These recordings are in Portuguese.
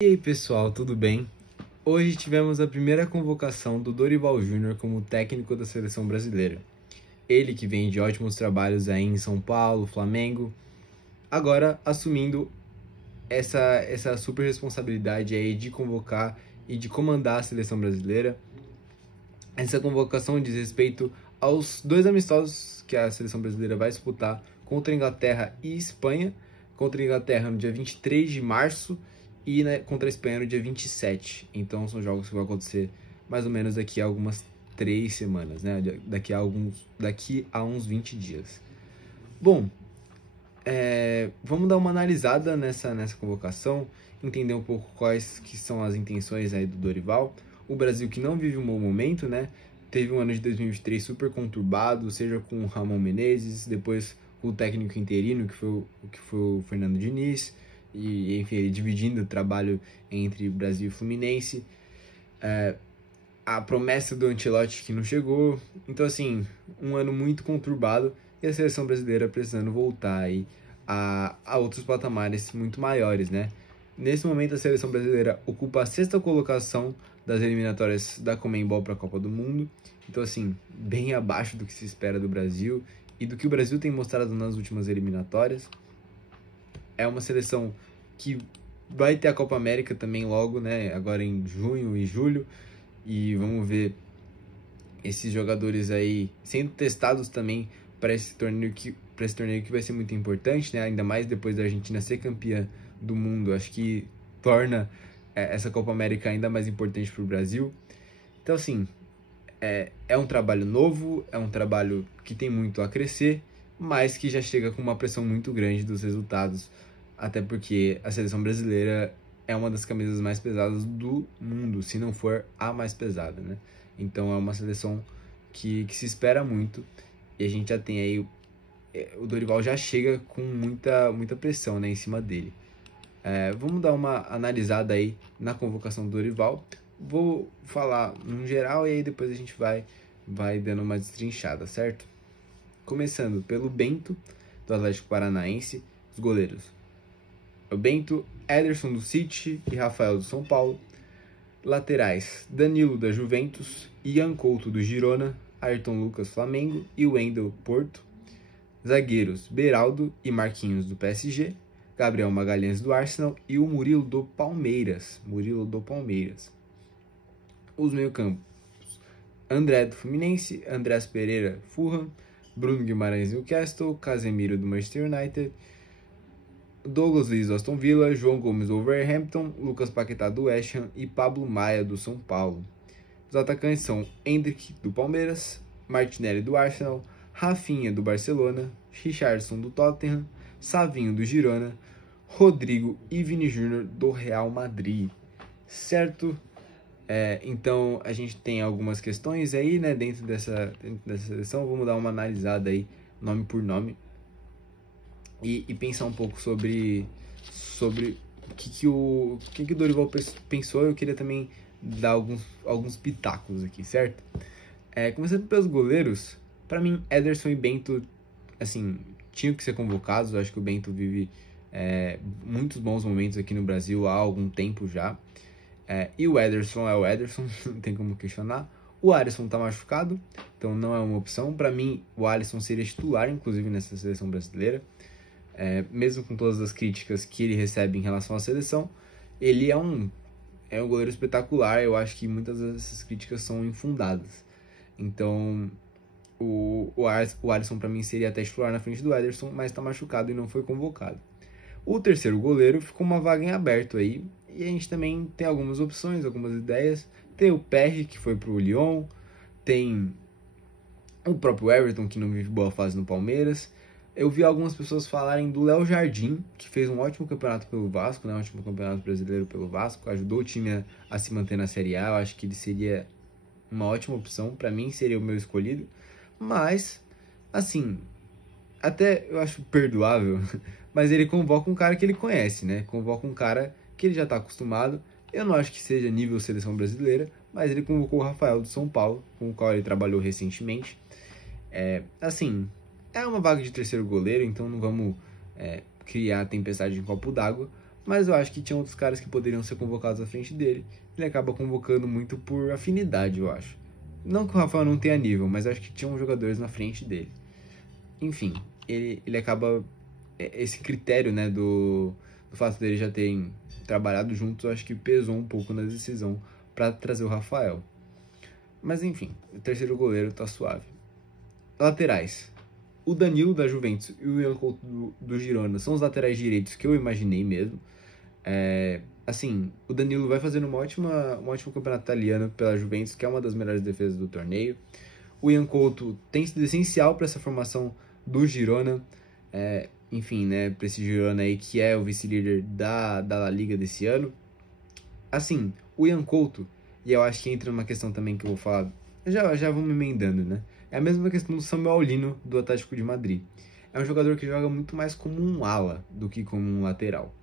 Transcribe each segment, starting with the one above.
E aí pessoal, tudo bem? Hoje tivemos a primeira convocação do Dorival Júnior como técnico da seleção brasileira. Ele que vem de ótimos trabalhos aí em São Paulo, Flamengo, agora assumindo essa super responsabilidade aí de convocar e de comandar a seleção brasileira. Essa convocação diz respeito aos dois amistosos que a seleção brasileira vai disputar contra a Inglaterra e Espanha. Contra a Inglaterra no dia 23 de março e contra a Espanha no dia 27. Então são jogos que vão acontecer mais ou menos daqui a algumas 3 semanas, né? Daqui a uns 20 dias. Bom, vamos dar uma analisada nessa convocação, entender um pouco quais que são as intenções aí do Dorival. O Brasil que não vive um bom momento, né? Teve um ano de 2023 super conturbado, seja com o Ramon Menezes, depois com o técnico interino, que foi o Fernando Diniz, e enfim, ele dividindo o trabalho entre Brasil e Fluminense. A promessa do Ancelotti que não chegou. Então, assim, um ano muito conturbado e a seleção brasileira precisando voltar aí a outros patamares muito maiores, né? Nesse momento, a seleção brasileira ocupa a 6ª colocação das eliminatórias da Conmebol para a Copa do Mundo. Então, assim, bem abaixo do que se espera do Brasil e do que o Brasil tem mostrado nas últimas eliminatórias. É uma seleção que vai ter a Copa América também logo, né? Agora em junho e julho. E vamos ver esses jogadores aí sendo testados também para esse torneio que vai ser muito importante, né? Ainda mais depois da Argentina ser campeã do mundo. Acho que torna essa Copa América ainda mais importante para o Brasil. Então, assim, é um trabalho novo, é um trabalho que tem muito a crescer, mas que já chega com uma pressão muito grande dos resultados, até porque a seleção brasileira é uma das camisas mais pesadas do mundo, se não for a mais pesada, né? Então é uma seleção que se espera muito, e a gente já tem aí, o Dorival já chega com muita pressão, né, em cima dele. Vamos dar uma analisada aí na convocação do Dorival. Vou falar no geral e aí depois a gente vai dando uma destrinchada, certo? Começando pelo Bento, do Atlético Paranaense, os goleiros. O Bento, Ederson do City e Rafael do São Paulo. Laterais, Danilo da Juventus, Ian Couto do Girona, Ayrton Lucas Flamengo e Wendel Porto. Zagueiros, Beraldo e Marquinhos do PSG. Gabriel Magalhães do Arsenal e o Murilo do Palmeiras. Os meio-campos, André do Fluminense, Andrés Pereira Fulham, Bruno Guimarães Newcastle, Casemiro do Manchester United, Douglas Luiz do Aston Villa, João Gomes do Wolverhampton, Lucas Paquetá do West Ham e Pablo Maia do São Paulo. Os atacantes são Endrick do Palmeiras, Martinelli do Arsenal, Rafinha do Barcelona, Richarlison do Tottenham, Savinho do Girona, Rodrigo e Vini Júnior do Real Madrid, certo? Então a gente tem algumas questões aí, né, dentro dessa seleção. Vamos dar uma analisada aí, nome por nome, e pensar um pouco sobre o que o Dorival pensou. Eu queria também dar alguns pitacos aqui, certo? Começando pelos goleiros, para mim, Ederson e Bento, assim, tinham que ser convocados. Eu acho que o Bento vive muitos bons momentos aqui no Brasil há algum tempo já. E o Ederson é o Ederson, não tem como questionar. O Alisson tá machucado, então não é uma opção. Para mim, o Alisson seria titular, inclusive, nessa seleção brasileira. Mesmo com todas as críticas que ele recebe em relação à seleção, ele é um goleiro espetacular. Eu acho que muitas dessas críticas são infundadas. Então, o Alisson para mim seria até titular na frente do Ederson, mas tá machucado e não foi convocado. O terceiro goleiro ficou uma vaga em aberto aí, e a gente também tem algumas opções, algumas ideias. Tem o Perry, que foi pro Lyon, tem o próprio Everton, que não vive boa fase no Palmeiras. Eu vi algumas pessoas falarem do Léo Jardim, que fez um ótimo campeonato pelo Vasco, né? Um ótimo campeonato brasileiro pelo Vasco, ajudou o time a se manter na Série A. Eu acho que ele seria uma ótima opção, para mim seria o meu escolhido. Mas, assim, até eu acho perdoável, mas ele convoca um cara que ele conhece, né? Convoca um cara que ele já tá acostumado. Eu não acho que seja nível seleção brasileira, mas ele convocou o Rafael do São Paulo, com o qual ele trabalhou recentemente. Assim, é uma vaga de terceiro goleiro, então não vamos criar tempestade em copo d'água, mas eu acho que tinha outros caras que poderiam ser convocados à frente dele. Ele acaba convocando muito por afinidade, eu acho. Não que o Rafael não tenha nível, mas acho que tinham jogadores na frente dele. Enfim, ele acaba... Esse critério, né, do fato dele já terem trabalhado juntos, eu acho que pesou um pouco na decisão para trazer o Rafael. Mas enfim, o terceiro goleiro tá suave. Laterais. O Danilo da Juventus e o Ian Couto do Girona são os laterais direitos que eu imaginei mesmo. Assim, o Danilo vai fazendo um ótimo campeonato italiano pela Juventus, que é uma das melhores defesas do torneio. O Ian Couto tem sido essencial para essa formação do Girona. Enfim, né, para esse Girona aí que é o vice-líder da La Liga desse ano. Assim, o Ian Couto, e eu acho que entra numa questão também que eu vou falar, já vou me emendando, né? É a mesma questão do Samuel Lino do Atlético de Madrid. É um jogador que joga muito mais como um ala do que como um lateral.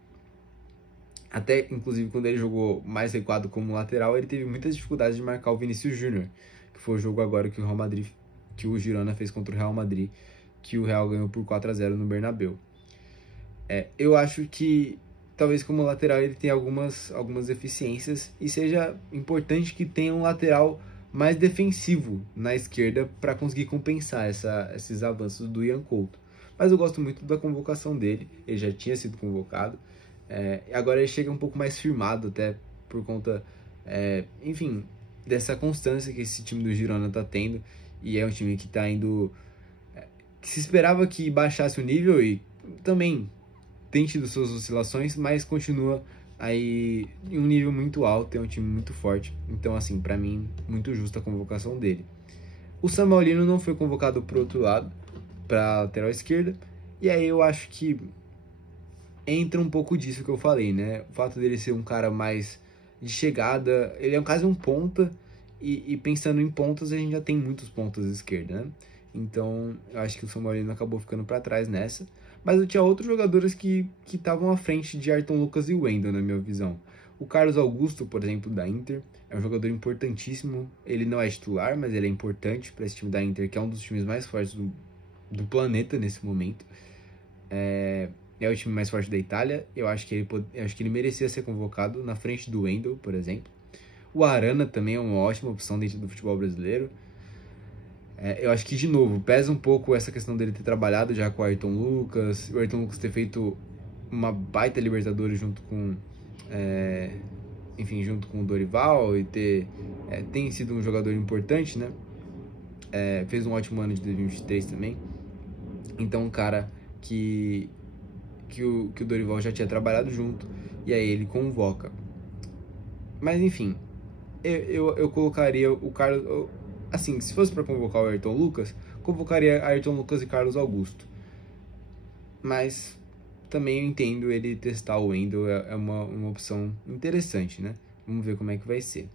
Até, inclusive, quando ele jogou mais recuado como lateral, ele teve muitas dificuldades de marcar o Vinícius Júnior, que foi o jogo agora que o Girona fez contra o Real Madrid, que o Real ganhou por 4-0 no Bernabéu. Eu acho que talvez como lateral ele tenha algumas deficiências e seja importante que tenha um lateral mais defensivo na esquerda para conseguir compensar esses avanços do Ian Couto. Mas eu gosto muito da convocação dele, ele já tinha sido convocado, agora ele chega um pouco mais firmado até por conta, enfim, dessa constância que esse time do Girona está tendo, e é um time que está indo... que se esperava que baixasse o nível e também tem tido suas oscilações, mas continua aí em um nível muito alto, é um time muito forte. Então, assim, pra mim, muito justa a convocação dele. O Samuel Lino não foi convocado pro outro lado, pra lateral esquerda, e aí eu acho que entra um pouco disso que eu falei, né? O fato dele ser um cara mais de chegada, ele é quase um ponta, e pensando em pontas, a gente já tem muitos pontas à esquerda, né? Então, eu acho que o Samuel Lino acabou ficando para trás nessa. Mas eu tinha outros jogadores que estavam à frente de Ayrton Lucas e Wendel, na minha visão. O Carlos Augusto, por exemplo, da Inter, é um jogador importantíssimo. Ele não é titular, mas ele é importante para esse time da Inter, que é um dos times mais fortes do planeta nesse momento. É o time mais forte da Itália. Eu acho que ele merecia ser convocado na frente do Wendel, por exemplo. O Arana também é uma ótima opção dentro do futebol brasileiro. Eu acho que, de novo, pesa um pouco essa questão dele ter trabalhado já com o Ayrton Lucas, o Ayrton Lucas ter feito uma baita Libertadores junto com o Dorival e tem sido um jogador importante, né? Fez um ótimo ano de 2023 também. Então, um cara que o Dorival já tinha trabalhado junto, e aí ele convoca. Mas, enfim, eu colocaria o Carlos... Assim, se fosse para convocar o Ayrton Lucas, convocaria Ayrton Lucas e Carlos Augusto. Mas também eu entendo ele testar o Wendel, é uma opção interessante, né? Vamos ver como é que vai ser.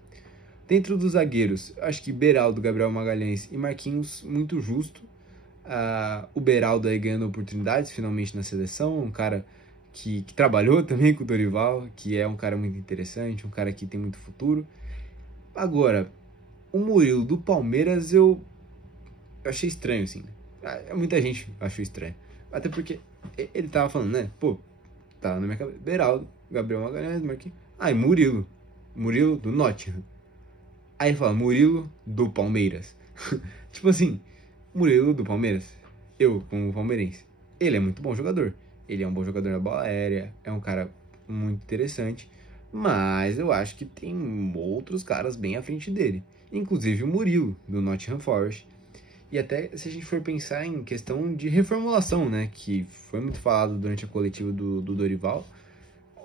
Dentro dos zagueiros, acho que Beraldo, Gabriel Magalhães e Marquinhos, muito justo. O Beraldo aí ganhando oportunidades finalmente na seleção, um cara que trabalhou também com o Dorival, que é um cara muito interessante, um cara que tem muito futuro. Agora, o Murilo do Palmeiras eu achei estranho, assim. Muita gente achou estranho. Até porque ele tava falando, né? Pô, tá na minha cabeça. Beraldo, Gabriel Magalhães, Marquinhos. E Murilo. Murilo do Nottingham. Aí ele fala, Murilo do Palmeiras. Tipo assim, Murilo do Palmeiras. Eu, como palmeirense. Ele é muito bom jogador. Ele é um bom jogador na bola aérea. É um cara muito interessante. Mas eu acho que tem outros caras bem à frente dele. Inclusive o Murilo, do Nottingham Forest. E até se a gente for pensar em questão de reformulação, né? Que foi muito falado durante a coletiva do Dorival.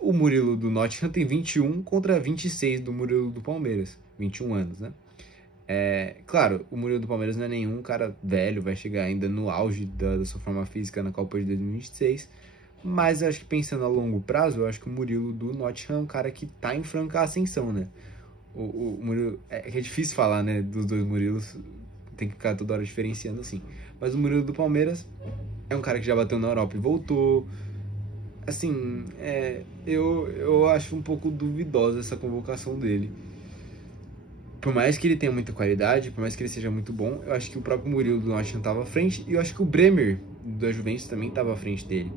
O Murilo do Nottingham tem 21 contra 26 do Murilo do Palmeiras. 21 anos, né? Claro, o Murilo do Palmeiras não é nenhum cara velho, vai chegar ainda no auge da sua forma física na Copa de 2026. Mas eu acho que pensando a longo prazo, eu acho que o Murilo do Nottingham é um cara que tá em franca ascensão, né? O Murilo, é difícil falar, né, dos dois Murilos, tem que ficar toda hora diferenciando assim. Mas o Murilo do Palmeiras é um cara que já bateu na Europa e voltou. Assim, eu acho um pouco duvidosa essa convocação dele. Por mais que ele tenha muita qualidade, por mais que ele seja muito bom, eu acho que o próprio Murilo do Nottingham estava à frente, e eu acho que o Bremer da Juventus também estava à frente dele.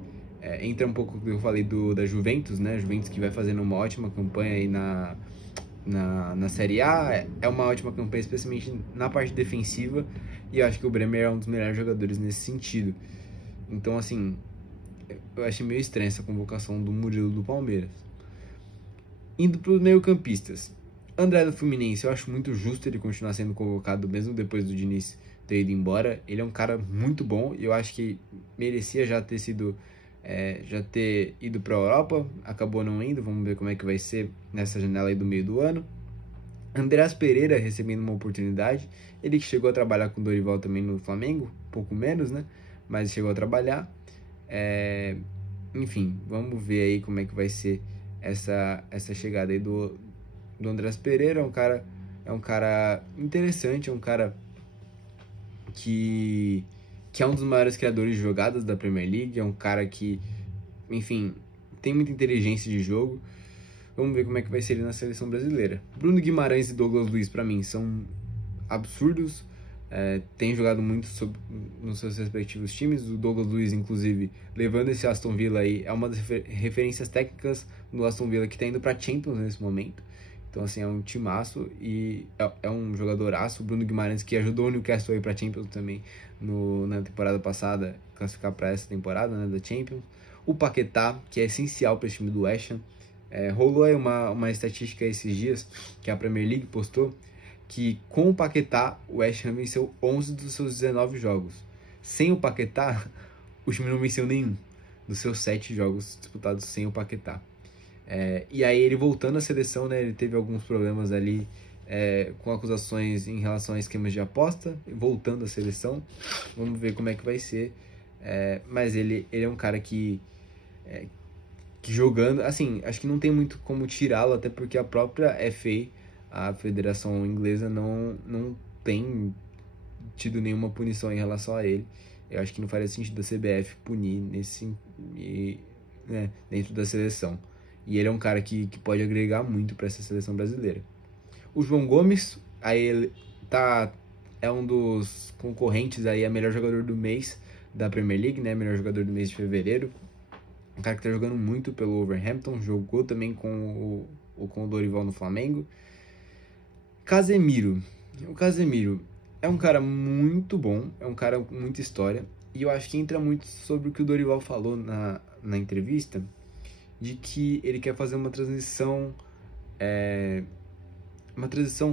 Entra um pouco do que eu falei da Juventus, né? Juventus que vai fazendo uma ótima campanha aí na Série A. É uma ótima campanha, especialmente na parte defensiva. E eu acho que o Bremer é um dos melhores jogadores nesse sentido. Então, assim, eu achei meio estranha essa convocação do Murilo do Palmeiras. Indo para os meio-campistas. André do Fluminense, eu acho muito justo ele continuar sendo convocado, mesmo depois do Diniz ter ido embora. Ele é um cara muito bom e eu acho que merecia já ter ido para a Europa. Acabou não indo, vamos ver como é que vai ser nessa janela aí do meio do ano. Andreas Pereira recebendo uma oportunidade. Ele que chegou a trabalhar com o Dorival também no Flamengo, um pouco menos, né? Mas chegou a trabalhar. Enfim, vamos ver aí como é que vai ser essa chegada aí do Andreas Pereira. É um cara interessante, é um cara que é um dos maiores criadores de jogadas da Premier League, é um cara que, enfim, tem muita inteligência de jogo. Vamos ver como é que vai ser ele na seleção brasileira. Bruno Guimarães e Douglas Luiz, para mim, são absurdos. Tem jogado muito nos seus respectivos times. O Douglas Luiz, inclusive, levando esse Aston Villa aí, é uma das referências técnicas do Aston Villa que está indo para Champions nesse momento. Então, assim, é um timaço e é um jogadoraço. O Bruno Guimarães, que ajudou o Newcastle aí para Champions também na temporada passada, classificar para essa temporada, né, da Champions. O Paquetá, que é essencial para esse time do West Ham. Rolou aí uma estatística esses dias que a Premier League postou, que com o Paquetá o West Ham venceu 11 dos seus 19 jogos. Sem o Paquetá, o time não venceu nenhum dos seus 7 jogos disputados sem o Paquetá. E aí ele voltando à seleção, né, ele teve alguns problemas ali com acusações em relação a esquemas de aposta, voltando à seleção. Vamos ver como é que vai ser. Mas ele é um cara que jogando, assim, acho que não tem muito como tirá-lo, até porque a própria FA, a Federação Inglesa, não tem tido nenhuma punição em relação a ele. Eu acho que não faria sentido a CBF punir dentro da seleção. E ele é um cara que pode agregar muito para essa seleção brasileira. O João Gomes, aí ele é um dos concorrentes aí a melhor jogador do mês da Premier League, né? Melhor jogador do mês de fevereiro. Um cara que tá jogando muito pelo Wolverhampton, jogou também com o Dorival no Flamengo. Casemiro. O Casemiro é um cara muito bom, é um cara com muita história, e eu acho que entra muito sobre o que o Dorival falou na entrevista, de que ele quer fazer uma transição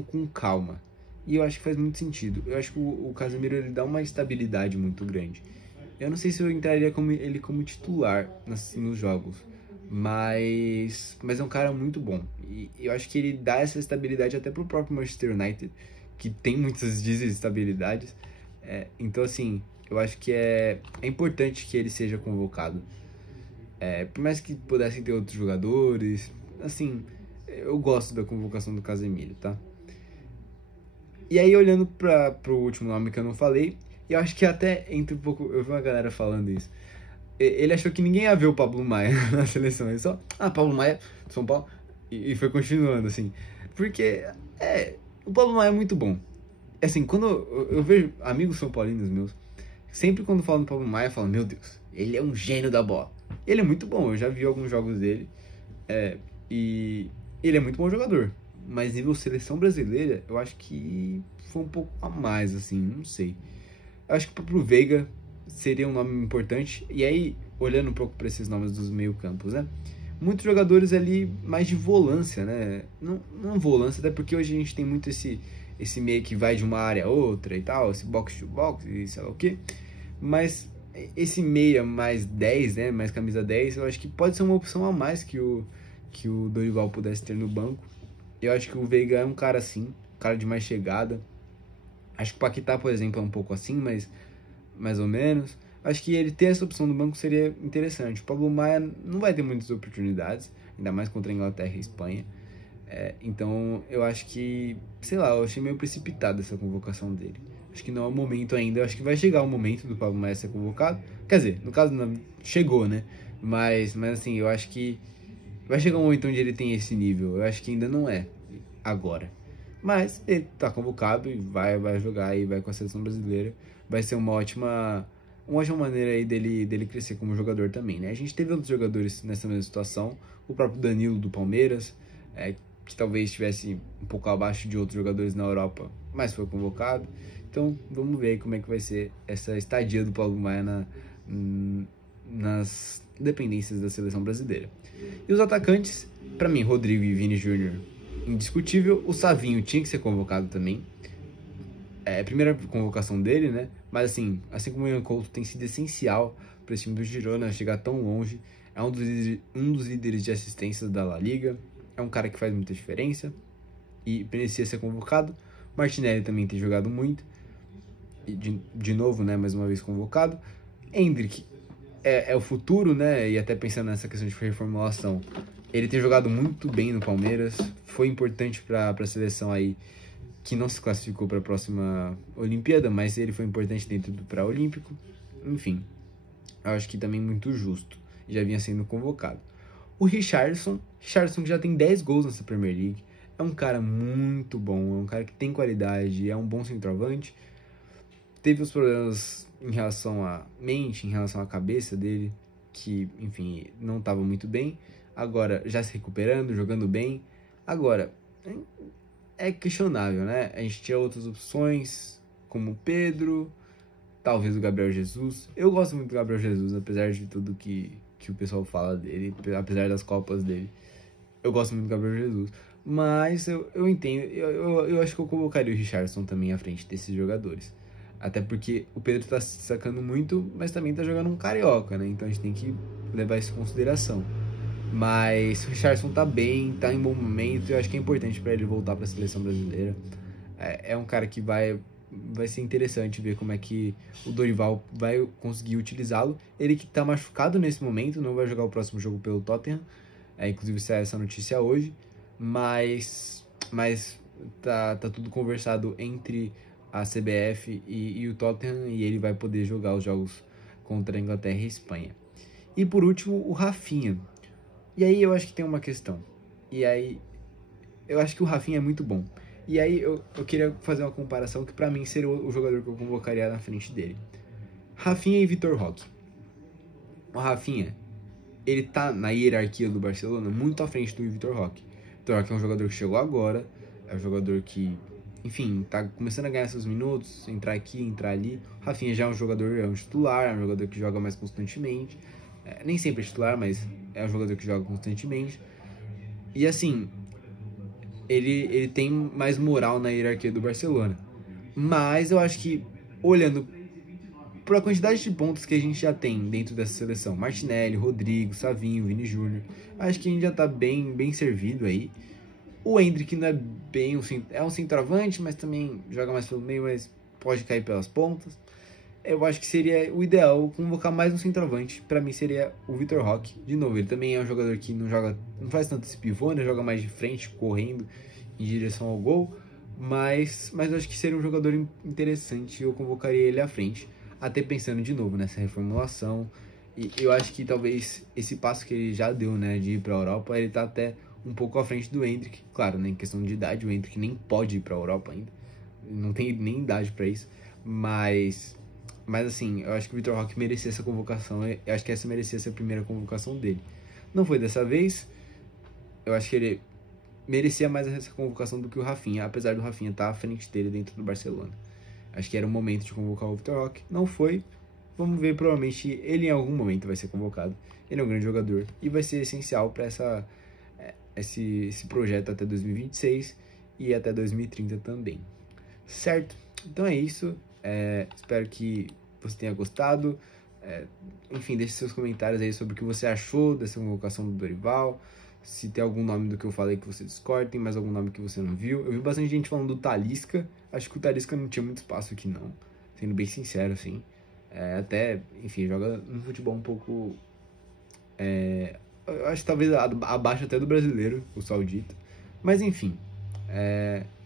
com calma. E eu acho que faz muito sentido. Eu acho que o Casemiro ele dá uma estabilidade muito grande. Eu não sei se eu entraria ele como titular nos jogos, mas é um cara muito bom. E eu acho que ele dá essa estabilidade até pro próprio Manchester United, que tem muitas desestabilidades. Então, assim, eu acho que é importante que ele seja convocado. Por mais que pudessem ter outros jogadores, assim, eu gosto da convocação do Casemiro, tá? E aí, olhando pro último nome que eu não falei, eu acho que até entra um pouco... Eu vi uma galera falando isso. Ele achou que ninguém ia ver o Pablo Maia na seleção. Ele só... Pablo Maia, São Paulo. E foi continuando, assim. Porque, o Pablo Maia é muito bom. Assim, quando eu vejo amigos são paulinos meus, sempre quando falam do Pablo Maia, falam, meu Deus, ele é um gênio da bola. Ele é muito bom, eu já vi alguns jogos dele. E ele é muito bom jogador. Mas nível seleção brasileira, eu acho que foi um pouco a mais, assim, não sei. Eu acho que pro Veiga seria um nome importante. E aí, olhando um pouco para esses nomes dos meio-campos, né? Muitos jogadores ali mais de volância, né? Não volância, até porque hoje a gente tem muito esse meio que vai de uma área a outra e tal, esse box to box e sei lá o que. Mas esse meia mais 10, né? Mais camisa 10, eu acho que pode ser uma opção a mais que o Dorival pudesse ter no banco. Eu acho que o Veiga é um cara assim, um cara de mais chegada. Acho que o Paquetá, por exemplo, é um pouco assim, mas mais ou menos. Acho que ele ter essa opção no banco seria interessante. O Pablo Maia não vai ter muitas oportunidades, ainda mais contra a Inglaterra e a Espanha. Então, eu acho que, sei lá, eu achei meio precipitada essa convocação dele. Acho que não é o momento ainda. Eu acho que vai chegar o momento do Pablo Maia ser convocado. Quer dizer, no caso, não, chegou, né? Mas assim, eu acho que vai chegar um momento onde ele tem esse nível. Eu acho que ainda não é agora. Mas ele tá convocado e vai jogar e vai com a seleção brasileira. Vai ser uma ótima uma ótima maneira aí dele crescer como jogador também, né? A gente teve outros jogadores nessa mesma situação, o próprio Danilo do Palmeiras, que talvez estivesse um pouco abaixo de outros jogadores na Europa, mas foi convocado. Então vamos ver como é que vai ser essa estadia do Paulo Maia nas dependências da seleção brasileira. E os atacantes, para mim, Rodrigo e Vini Júnior, indiscutível. O Savinho tinha que ser convocado também. É a primeira convocação dele, né? Mas assim como o Ian Couto tem sido essencial para esse time do Girona chegar tão longe, é um dos líderes de assistências da La Liga, é um cara que faz muita diferença e merecia ser convocado. Martinelli também tem jogado muito, e de novo, né? Mais uma vez convocado. Endrick é o futuro, né? E até pensando nessa questão de reformulação, ele tem jogado muito bem no Palmeiras, foi importante para a seleção aí, que não se classificou para a próxima Olimpíada, mas ele foi importante dentro do pré-olímpico. Enfim, eu acho que também muito justo, já vinha sendo convocado. O Richarlison que já tem 10 gols nessa Premier League, é um cara muito bom, é um cara que tem qualidade, é um bom centroavante. Teve os problemas em relação à mente, em relação à cabeça dele, que, enfim, não estava muito bem. Agora, já se recuperando, jogando bem. Agora, é questionável, né? A gente tinha outras opções, como o Pedro, talvez o Gabriel Jesus. Eu gosto muito do Gabriel Jesus, apesar de tudo que o pessoal fala dele, apesar das copas dele. Eu gosto muito do Gabriel Jesus. Mas eu entendo, eu acho que eu colocaria o Richarlison também à frente desses jogadores. Até porque o Pedro tá se sacando muito, mas também tá jogando um carioca, né? Então a gente tem que levar isso em consideração. Mas o Richarlison tá bem, tá em bom momento, e eu acho que é importante para ele voltar para a seleção brasileira. É um cara que vai ser interessante ver como é que o Dorival vai conseguir utilizá-lo. Ele que tá machucado nesse momento, não vai jogar o próximo jogo pelo Tottenham. Inclusive saiu essa notícia hoje, mas tá tudo conversado entre a CBF e o Tottenham, e ele vai poder jogar os jogos contra a Inglaterra e a Espanha. E por último, o Rafinha. E aí eu acho que tem uma questão. E aí eu acho que o Rafinha é muito bom. E aí eu queria fazer uma comparação que pra mim seria o jogador que eu convocaria na frente dele. Rafinha e Vitor Roque. O Rafinha, ele tá na hierarquia do Barcelona muito à frente do Vitor Roque. O Vitor Roque é um jogador que chegou agora, é um jogador que, enfim, tá começando a ganhar seus minutos, entrar aqui, entrar ali. O Rafinha já é um jogador, é um titular, é um jogador que joga mais constantemente. Nem sempre é titular, mas é um jogador que joga constantemente. E assim, ele tem mais moral na hierarquia do Barcelona. Mas eu acho que, olhando para a quantidade de pontos que a gente já tem dentro dessa seleção, Martinelli, Rodrigo, Savinho, Vini Júnior, acho que a gente já tá bem servido aí. O Endrick não é bem um centroavante, mas também joga mais pelo meio, mas pode cair pelas pontas. Eu acho que seria o ideal convocar mais um centroavante. Para mim seria o Vitor Roque. De novo, ele também é um jogador que não faz tanto esse pivô, né? Joga mais de frente, correndo em direção ao gol. Mas eu acho que seria um jogador interessante e eu convocaria ele à frente. Até pensando de novo nessa reformulação. E eu acho que talvez esse passo que ele já deu, né, de ir para a Europa, ele tá até um pouco à frente do Endrick. Claro, né, em questão de idade, o Endrick nem pode ir para a Europa ainda. Não tem nem idade para isso. Mas assim, eu acho que o Vitor Roque merecia essa convocação. Eu acho que essa merecia ser a primeira convocação dele. Não foi dessa vez. Eu acho que ele merecia mais essa convocação do que o Rafinha, apesar do Rafinha estar à frente dele dentro do Barcelona. Acho que era o momento de convocar o Vitor Roque. Não foi. Vamos ver, provavelmente ele em algum momento vai ser convocado. Ele é um grande jogador e vai ser essencial para esse projeto até 2026 e até 2030 também. Certo? Então é isso. Espero que você tenha gostado. Enfim, deixe seus comentários aí sobre o que você achou dessa convocação do Dorival. Se tem algum nome do que eu falei que você discorda, tem mais algum nome que você não viu. Eu vi bastante gente falando do Talisca. Acho que o Talisca não tinha muito espaço aqui não, sendo bem sincero, assim. Até, enfim, joga um futebol um pouco... eu acho que talvez abaixo até do brasileiro, o saudita. Mas enfim,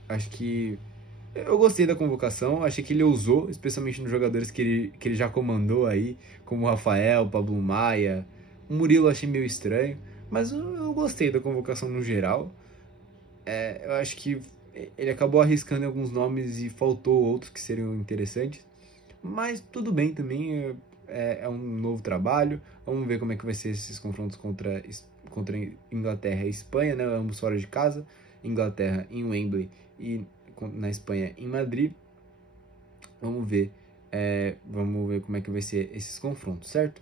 acho que eu gostei da convocação, achei que ele ousou, especialmente nos jogadores que ele já comandou aí, como o Rafael, Pablo Maia. O Murilo eu achei meio estranho, mas eu gostei da convocação no geral. Eu acho que ele acabou arriscando alguns nomes e faltou outros que seriam interessantes. Mas tudo bem também, é um novo trabalho. Vamos ver como é que vai ser esses confrontos contra Inglaterra e Espanha, né? Ambos fora de casa. Inglaterra em Wembley e na Espanha em Madrid. Vamos ver como é que vai ser esses confrontos, certo?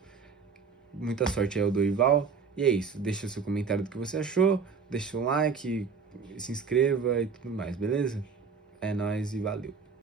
Muita sorte aí ao Dorival. E é isso. Deixa o seu comentário do que você achou. Deixa um like, se inscreva e tudo mais, beleza? É nóis e valeu.